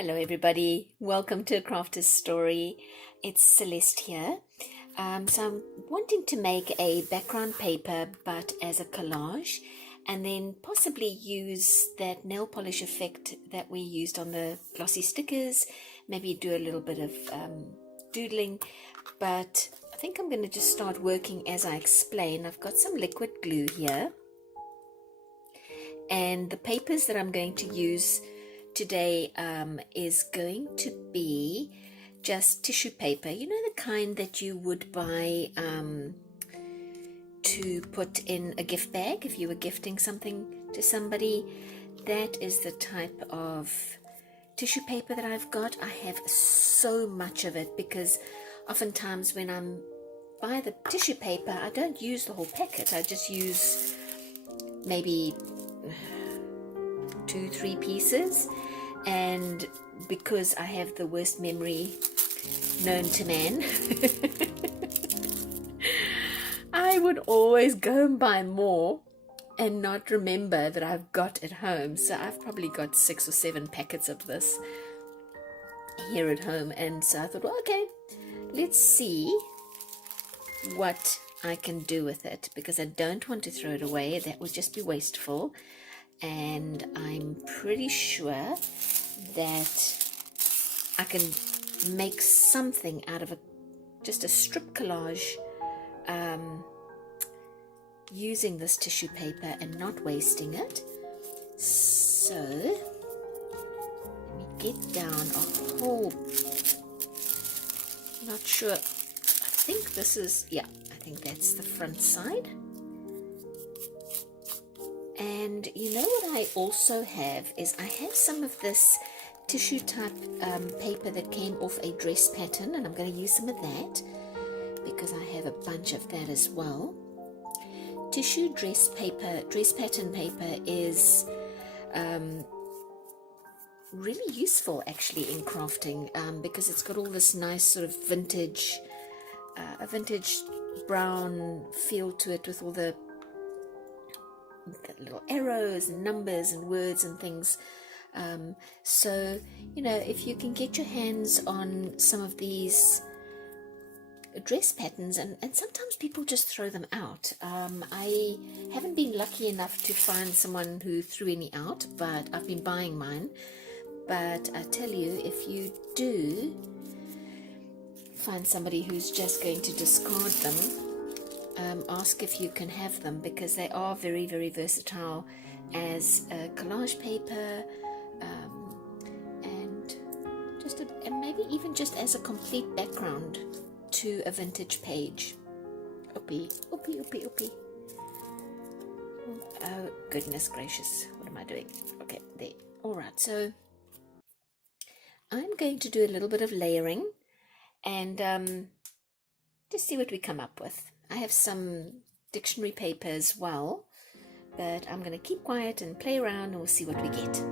Hello everybody, welcome to A Crafter's Story. It's Celeste here. So I'm wanting to make a background paper but as a collage, and then possibly use that nail polish effect that we used on the glossy stickers, maybe do a little bit of doodling, but I think I'm going to just start working as I explain. I've got some liquid glue here, and the papers that I'm going to use today is going to be just tissue paper, you know, the kind that you would buy to put in a gift bag if you were gifting something to somebody. That is the type of tissue paper that I've got. I have so much of it because oftentimes when I'm buy the tissue paper, I don't use the whole packet. I just use maybe 2-3 pieces, and because I have the worst memory known to man, I would always go and buy more and not remember that I've got at home. So I've probably got 6 or 7 packets of this here at home, and so I thought, well, okay, let's see what I can do with it, because I don't want to throw it away. That would just be wasteful. And I'm pretty sure that I can make something out of just a strip collage using this tissue paper and not wasting it. So let me get down a whole, not sure, I think this is, yeah, I think that's the front side. And you know what I also have is I have some of this tissue type paper that came off a dress pattern, and I'm going to use some of that because I have a bunch of that as well. Tissue dress pattern paper is really useful actually in crafting because it's got all this nice sort of vintage, a vintage brown feel to it, with all the little arrows and numbers and words and things. So, you know, if you can get your hands on some of these dress patterns, and sometimes people just throw them out. I haven't been lucky enough to find someone who threw any out, but I've been buying mine. But I tell you, if you do find somebody who's just going to discard them, ask if you can have them, because they are very, very versatile as a collage paper, and maybe even just as a complete background to a vintage page. Oopie. Oh, goodness gracious. What am I doing? Okay, there. All right, so I'm going to do a little bit of layering and just see what we come up with. I have some dictionary paper as well, but I'm going to keep quiet and play around, and we'll see what we get.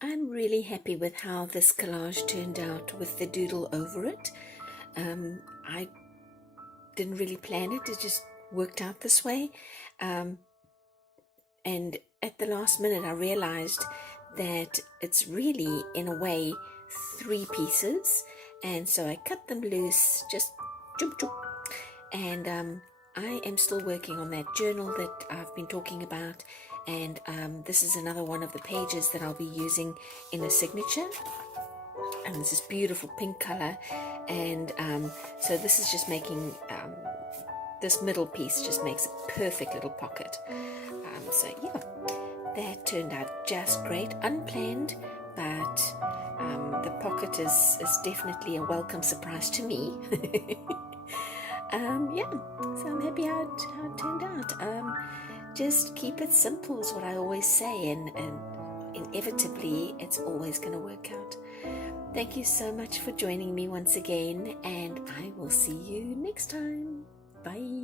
I'm really happy with how this collage turned out with the doodle over it. I didn't really plan it, it just worked out this way. And at the last minute, I realized that it's really, in a way, 3 pieces. And so I cut them loose, just choop choop. And I am still working on that journal that I've been talking about. and this is another one of the pages that I'll be using in a signature. And this is beautiful pink color, and so this is just making this middle piece just makes a perfect little pocket. So yeah, that turned out just great, unplanned, but the pocket is definitely a welcome surprise to me. Yeah, so I'm happy how it turned out. Just keep it simple is what I always say, and inevitably it's always going to work out. Thank you so much for joining me once again, and I will see you next time. Bye.